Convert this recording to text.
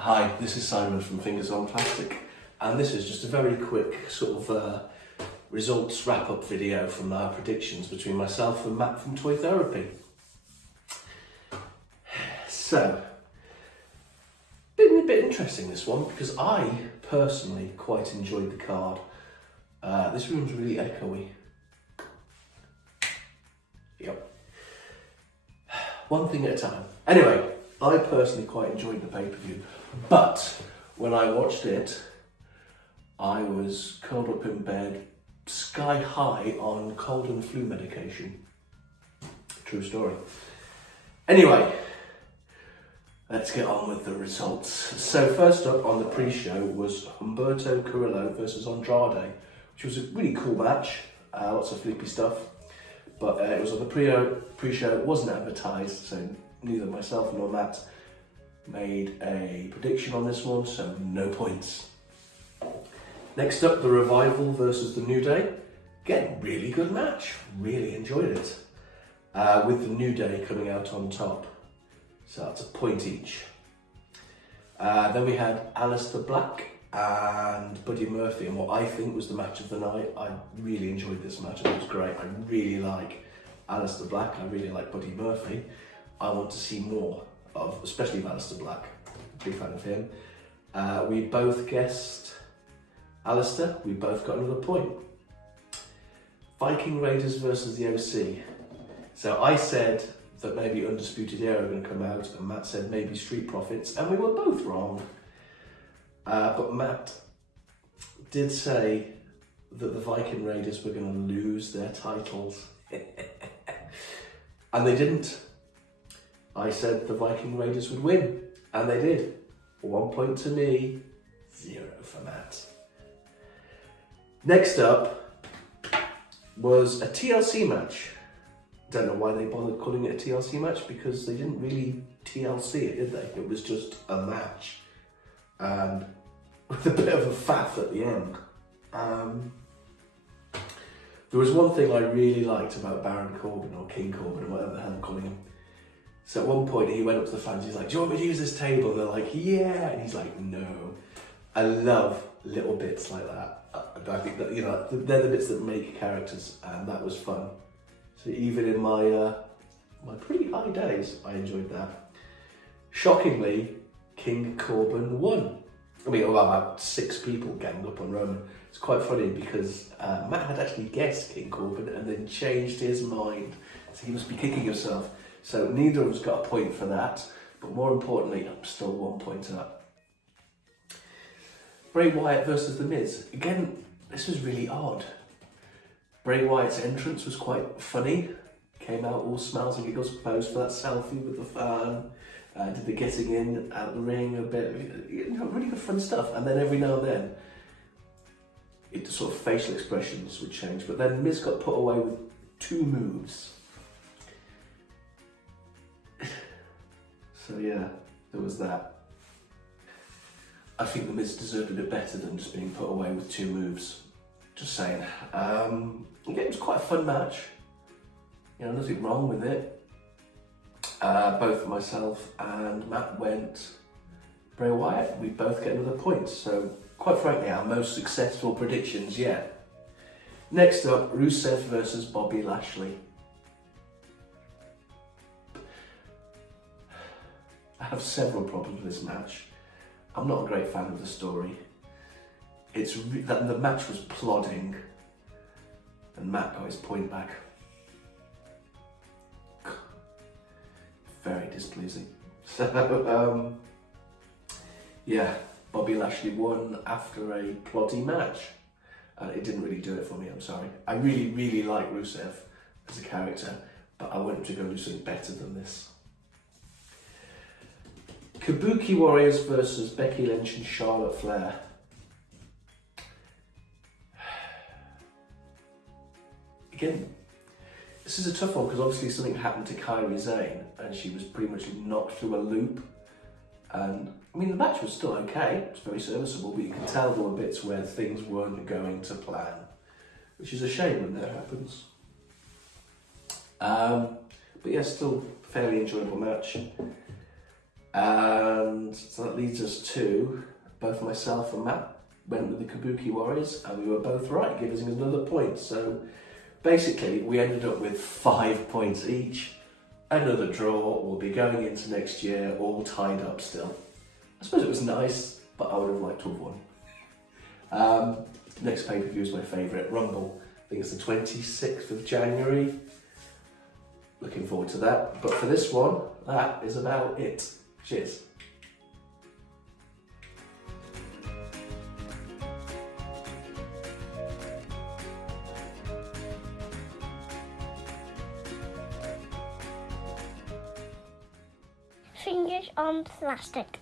Hi, this is Simon from Fingers on Plastic, and this is just a very quick sort of results wrap-up video from our predictions between myself and Matt from Toy Therapy. So, been a bit interesting this one, because I personally quite enjoyed the card. This room's really echoey. Yep. One thing at a time. Anyway, I personally quite enjoyed the pay-per-view, but when I watched it, I was curled up in bed, sky high on cold and flu medication. True story. Anyway, let's get on with the results. So first up on the pre-show was Humberto Carrillo versus Andrade, which was a really cool match, lots of flippy stuff, but it was on the pre-show, it wasn't advertised, so neither myself nor Matt made a prediction on this one, so no points. Next up, the Revival versus the New Day. Again, really good match, really enjoyed it, with the New Day coming out on top. So that's a point each. Then we had Aleister Black and Buddy Murphy, and what I think was the match of the night. I really enjoyed this match, it was great. I really like Aleister Black, I really like Buddy Murphy. I want to see more of, especially of Aleister Black. Big fan of him. We both guessed Aleister, we both got another point. Viking Raiders versus the OC. So I said that maybe Undisputed Era were going to come out, and Matt said maybe Street Profits, and we were both wrong. But Matt did say that the Viking Raiders were going to lose their titles. And they didn't. I said the Viking Raiders would win, and they did. 1 point to me, 0 for Matt. Next up was a TLC match. Don't know why they bothered calling it a TLC match, because they didn't really TLC it, did they? It was just a match, and with a bit of a faff at the end. There was one thing I really liked about Baron Corbin, or King Corbin, or whatever the hell I'm calling him. So at one point he went up to the fans, he's like, do you want me to use this table? And they're like, yeah. And he's like, no. I love little bits like that. I think that, you know, they're the bits that make characters, and that was fun. So even in my my pretty high days, I enjoyed that. Shockingly, King Corbin won. I mean, about 6 people ganged up on Roman. It's quite funny because Matt had actually guessed King Corbin and then changed his mind. So he must be kicking himself. So neither of us got a point for that, but more importantly, I'm still 1 point up. Bray Wyatt versus The Miz. Again, this was really odd. Bray Wyatt's entrance was quite funny. Came out all smiles and giggles, posed for that selfie with the fan. Did the getting in, out the ring a bit, you know, really good fun stuff. And then every now and then, it sort of facial expressions would change. But then Miz got put away with 2 moves. So yeah, there was that. I think The Miz deserved a bit better than just being put away with 2 moves. Just saying. Again, it was quite a fun match. You know, nothing wrong with it. Both myself and Matt went Bray Wyatt. We both get another point. So, quite frankly, our most successful predictions yet. Next up, Rusev versus Bobby Lashley. I have several problems with this match. I'm not a great fan of the story. The match was plodding, and Matt got his point back. Very displeasing. So, yeah, Bobby Lashley won after a ploddy match. It didn't really do it for me, I'm sorry. I really, really like Rusev as a character, but I want him to go do something better than this. Kabuki Warriors versus Becky Lynch and Charlotte Flair. Again, this is a tough one because obviously something happened to Kairi Sane and she was pretty much knocked through a loop. And I mean, the match was still okay, it was very serviceable, but you can tell there were bits where things weren't going to plan, which is a shame when that happens. But yeah, still fairly enjoyable match. And so that leads us to both myself and Matt went with the Kabuki Warriors, and we were both right, giving us another point. So basically, we ended up with 5 points each. Another draw. We'll be going into next year all tied up still. I suppose it was nice, but I would have liked to have won. Next pay-per-view is my favourite, Rumble. I think it's the 26th of January. Looking forward to that. But for this one, that is about it. Cheers. Fingers on plastic.